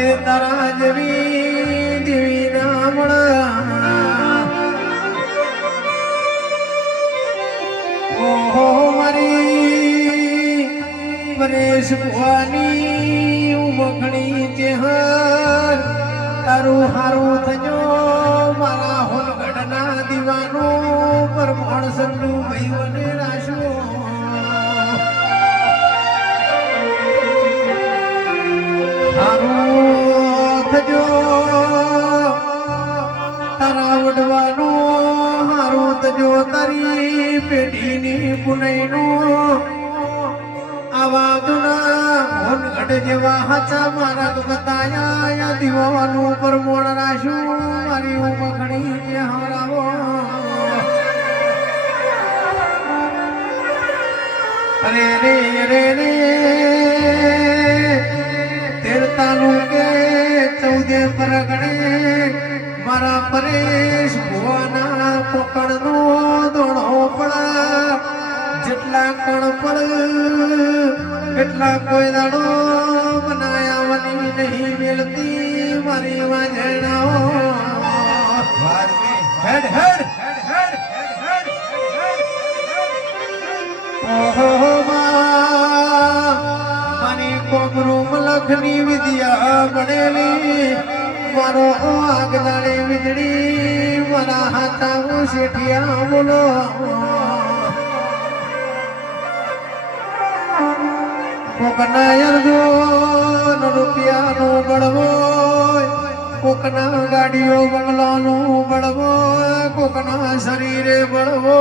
ભલે તારા જેવી દેવી ના મળા ઓહો મારી પરેશ ભવાની ઉમખણી ચેહર તારું હારું થજો મારા હોલગઢના દીવાનું પરમાણ સંડું ભૈવને રાશો હારું થજો તારા વડવાનું હારું થજો તારી પેઢીની પુનઈનું આવા દુના હોનગઢ જેવા હાચા મારા બતાયા દીવાનું પરમોણ રાશું મારી ઉમખણી જે હરાવો અરે રે રે રે તેરતાનું કે 14 પરગણે મારા પરેશ ભુવાના પકડનો દોડો પડા જેટલા કણ પડ એટલા કોઈ દાડો બનાયાવાની નહીં મેલતી મારી વાજણાઓ હેડ હેડ ઓહો મારી કોમરૂમ લખની વિદ્યા બનેલી મારો આગલાની વીજળી મારા હાથા શેઠિયા બોલો કોકના અર્જુન રૂપિયાનો બળવો કોકના ગાડીઓ બંગલાનો બળવો કોકના શરીરે બળવો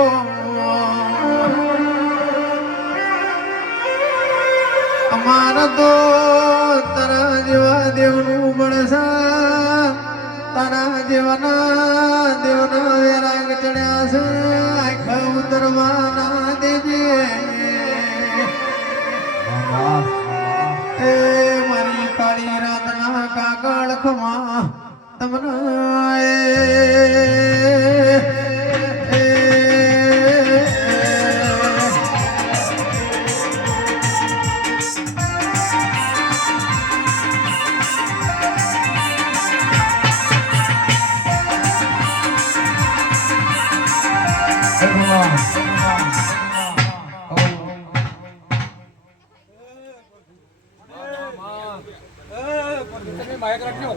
અમારા તો તારા જેવા દેવનું બળસા તારા જેવાના દેવના વેરાગ ચડ્યા છે આખા ઉતરવાના દેજે એ મારી કાળી રાતના કાગળ ખમા તમને माइक रखो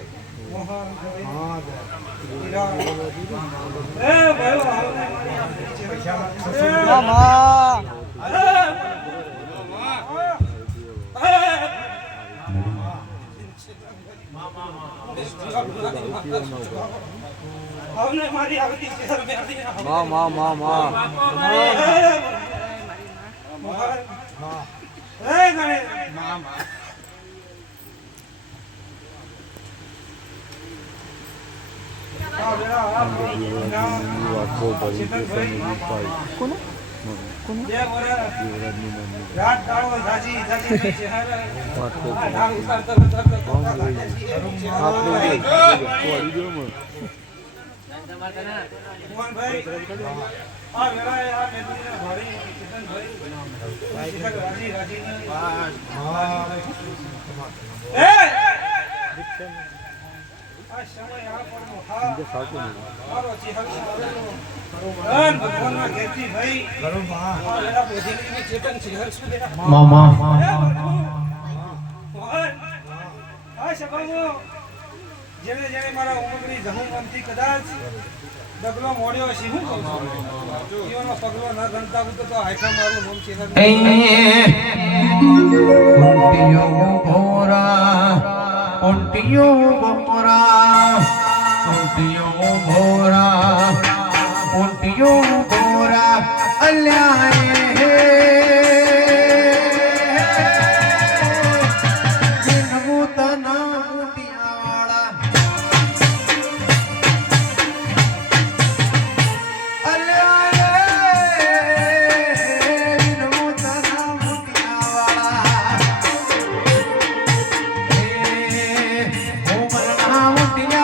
मामा જેને જેને મારા ઉમગડી જહું મનથી કદાચ ડગલો મોડ્યો છે હું કહું છું જીવનો પગલો ન ગણતા હું તો આખા મારું નામ છે ઓંટિયો ભોરા અલ્યા Mutia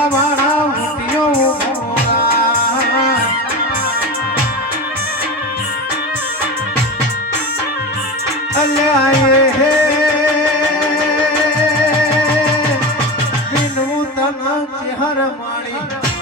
અલ્યા હે વિનૂતન ચહેર માણી